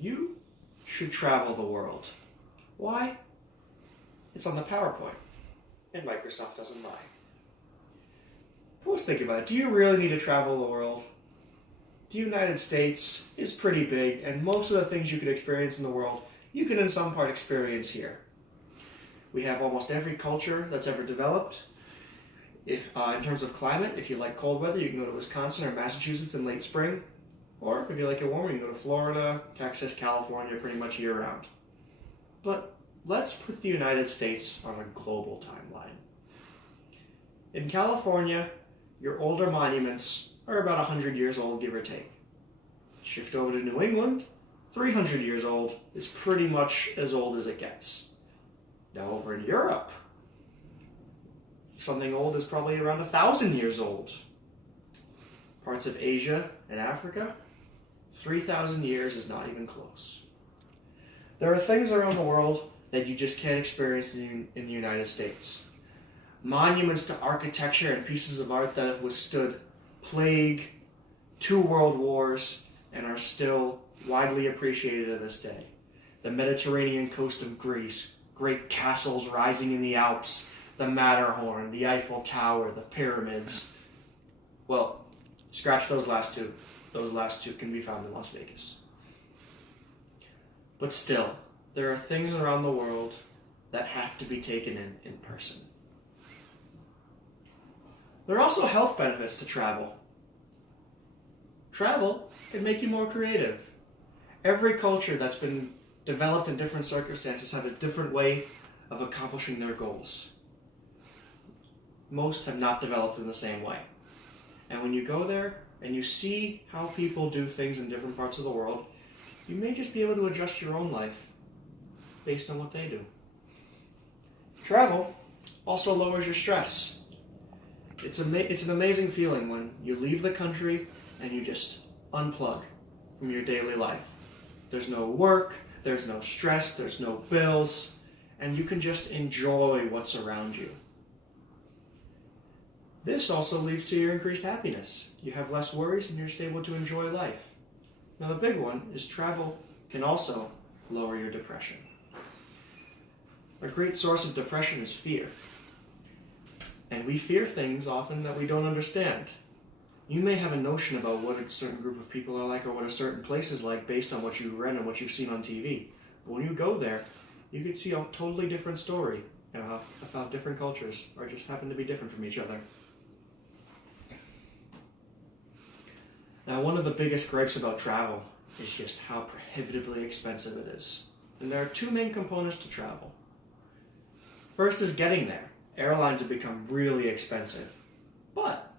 You should travel the world. Why? It's on the PowerPoint, and Microsoft doesn't lie. But let's think about it. Do you really need to travel the world? The United States is pretty big, and most of the things you could experience in the world, you can in some part experience here. We have almost every culture that's ever developed. In terms of climate, if you like cold weather, you can go to Wisconsin or Massachusetts in late spring. Or if you like it warmer, you can go to Florida, Texas, California, pretty much year-round. But let's put the United States on a global timeline. In California, your older monuments are about 100 years old, give or take. Shift over to New England, 300 years old is pretty much as old as it gets. Now over in Europe, something old is probably around 1,000 years old. Parts of Asia and Africa, 3,000 years is not even close. There are things around the world that you just can't experience in the United States. Monuments to architecture and pieces of art that have withstood plague, 2 world wars, and are still widely appreciated to this day. The Mediterranean coast of Greece, great castles rising in the Alps, the Matterhorn, the Eiffel Tower, the pyramids. Well, scratch those last two. Those last two can be found in Las Vegas. But still, there are things around the world that have to be taken in person. There are also health benefits to travel. Travel can make you more creative. Every culture that's been developed in different circumstances have a different way of accomplishing their goals. Most have not developed in the same way. And when you go there and you see how people do things in different parts of the world, you may just be able to adjust your own life based on what they do. Travel also lowers your stress. It's an amazing feeling when you leave the country and you just unplug from your daily life. There's no work, there's no stress, there's no bills, and you can just enjoy what's around you. This also leads to your increased happiness. You have less worries and you're just able to enjoy life. Now the big one is travel can also lower your depression. A great source of depression is fear. And we fear things often that we don't understand. You may have a notion about what a certain group of people are like or what a certain place is like based on what you've read and what you've seen on TV. But when you go there, you could see a totally different story of how different cultures are just happen to be different from each other. Now, one of the biggest gripes about travel is just how prohibitively expensive it is. And there are 2 main components to travel. First is getting there. Airlines have become really expensive. But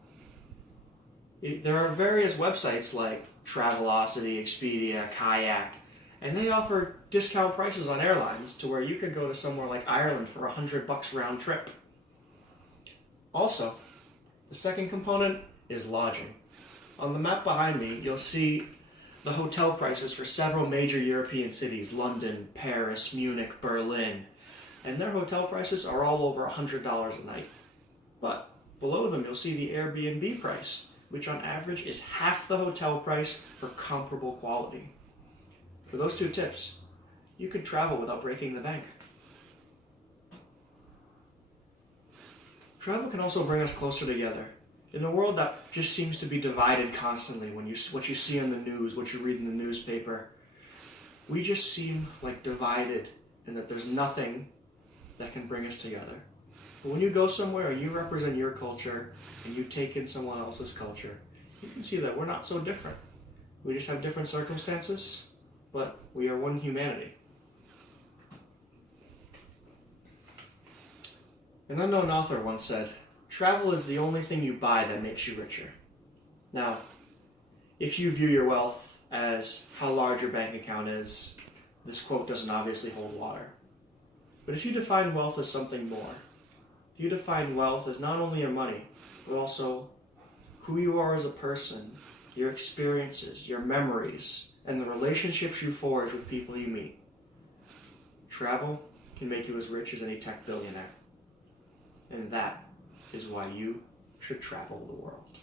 there are various websites like Travelocity, Expedia, Kayak, and they offer discount prices on airlines to where you could go to somewhere like Ireland for $100 round trip. Also, the second component is lodging. On the map behind me, you'll see the hotel prices for several major European cities, London, Paris, Munich, Berlin, and their hotel prices are all over $100 a night. But below them, you'll see the Airbnb price, which on average is half the hotel price for comparable quality. For those 2 tips, you could travel without breaking the bank. Travel can also bring us closer together. In a world that just seems to be divided constantly, what you see on the news, what you read in the newspaper, we just seem like divided and that there's nothing that can bring us together. But when you go somewhere and you represent your culture and you take in someone else's culture, you can see that we're not so different. We just have different circumstances, but we are one humanity. An unknown author once said, "Travel is the only thing you buy that makes you richer." Now, if you view your wealth as how large your bank account is, this quote doesn't obviously hold water. But if you define wealth as something more, if you define wealth as not only your money, but also who you are as a person, your experiences, your memories, and the relationships you forge with people you meet, travel can make you as rich as any tech billionaire. And that is why you should travel the world.